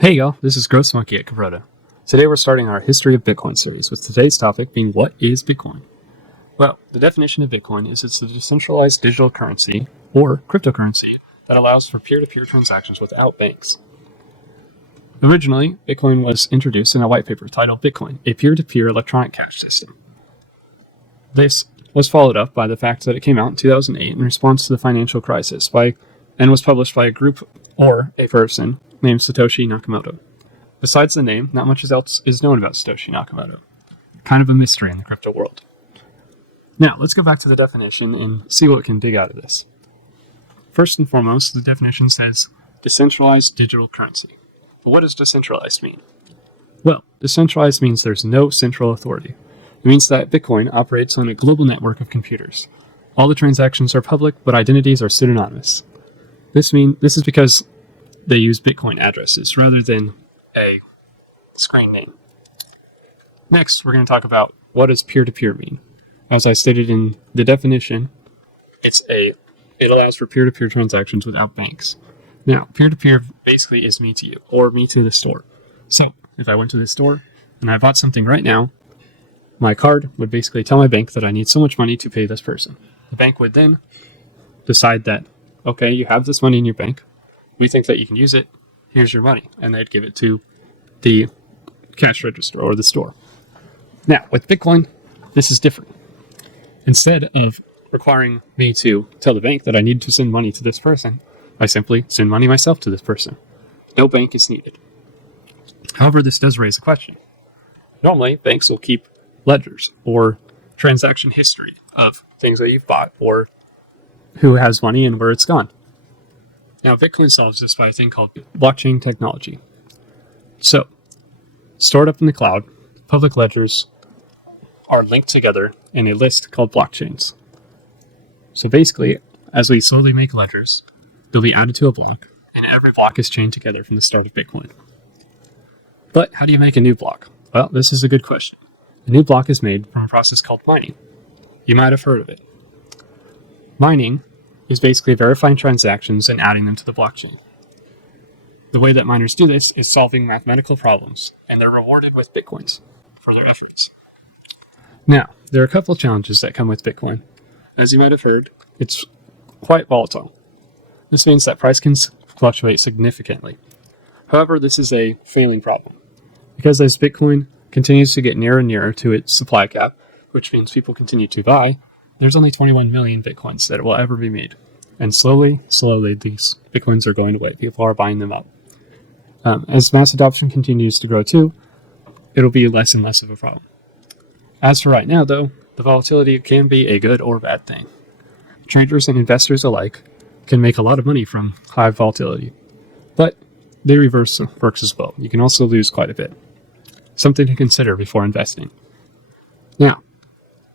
Hey y'all, this is Gross Monkey at Cabrota. Today we're starting our History of Bitcoin series, with today's topic being what is Bitcoin? Well, the definition of Bitcoin is it's a decentralized digital currency, or cryptocurrency, that allows for peer-to-peer transactions without banks. Originally, Bitcoin was introduced in a white paper titled Bitcoin, a peer-to-peer electronic cash system. This was followed up by the fact that it came out in 2008 in response to the financial crisis and was published by a group or a person named Satoshi Nakamoto. Besides the name, not much else is known about Satoshi Nakamoto. Kind of a mystery in the crypto world. Now, let's go back to the definition and see what we can dig out of this. First and foremost, the definition says decentralized digital currency. But what does decentralized mean? Well, decentralized means there's no central authority. It means that Bitcoin operates on a global network of computers. All the transactions are public, but identities are pseudonymous. This is because they use Bitcoin addresses rather than a screen name. Next, we're going to talk about what does peer-to-peer mean. As I stated in the definition, it allows for peer-to-peer transactions without banks. Now, peer-to-peer basically is me to you, or me to the store. So, if I went to the store and I bought something right now, my card would basically tell my bank that I need so much money to pay this person. The bank would then decide that, okay, you have this money in your bank. We think that you can use it. Here's your money. And they'd give it to the cash register or the store. Now, with Bitcoin, this is different. Instead of requiring me to tell the bank that I need to send money to this person, I simply send money myself to this person. No bank is needed. However, this does raise a question. Normally, banks will keep ledgers or transaction history of things that you've bought or who has money and where it's gone. Now, Bitcoin solves this by a thing called blockchain technology. So, stored up in the cloud, public ledgers are linked together in a list called blockchains. So basically, as we slowly make ledgers, they'll be added to a block, and every block is chained together from the start of Bitcoin. But how do you make a new block? Well, this is a good question. A new block is made from a process called mining. You might have heard of it. Mining is basically verifying transactions and adding them to the blockchain. The way that miners do this is solving mathematical problems, and they're rewarded with Bitcoins for their efforts. Now, there are a couple of challenges that come with Bitcoin. As you might have heard, it's quite volatile. This means that price can fluctuate significantly. However, this is a failing problem, because as Bitcoin continues to get nearer and nearer to its supply cap, which means people continue to buy, there's only 21 million Bitcoins that will ever be made. And slowly, these Bitcoins are going away. People are buying them up. As mass adoption continues to grow too, it'll be less and less of a problem. As for right now, though, the volatility can be a good or bad thing. Traders and investors alike can make a lot of money from high volatility, but the reverse works as well. You can also lose quite a bit. Something to consider before investing. Now,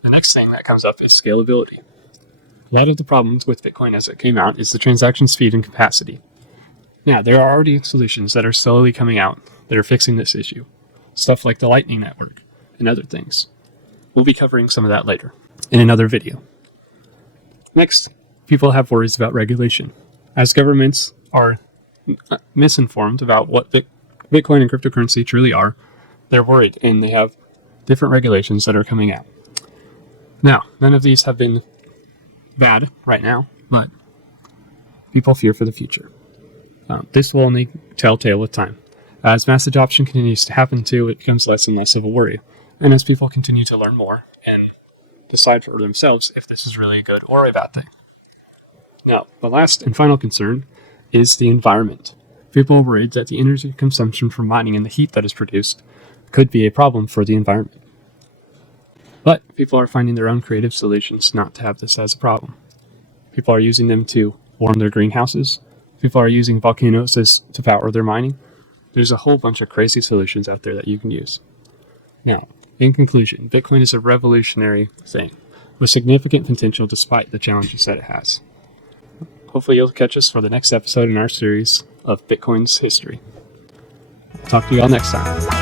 the next thing that comes up is scalability. A lot of the problems with Bitcoin as it came out is the transaction speed and capacity. Now, there are already solutions that are slowly coming out that are fixing this issue. Stuff like the Lightning Network and other things. We'll be covering some of that later in another video. Next, people have worries about regulation. As governments are misinformed about what Bitcoin and cryptocurrency truly are, they're worried and they have different regulations that are coming out. Now, none of these have been bad right now, but people fear for the future. This will only tell tale with time. As mass adoption continues to happen too, it becomes less and less of a worry. And as people continue to learn more and decide for themselves if this is really a good or a bad thing. Now, the last and final concern is the environment. People are worried that the energy consumption from mining and the heat that is produced could be a problem for the environment. But people are finding their own creative solutions not to have this as a problem. People are using them to warm their greenhouses. People are using volcanoes to power their mining. There's a whole bunch of crazy solutions out there that you can use. Now, in conclusion, Bitcoin is a revolutionary thing with significant potential despite the challenges that it has. Hopefully you'll catch us for the next episode in our series of Bitcoin's history. Talk to you all next time.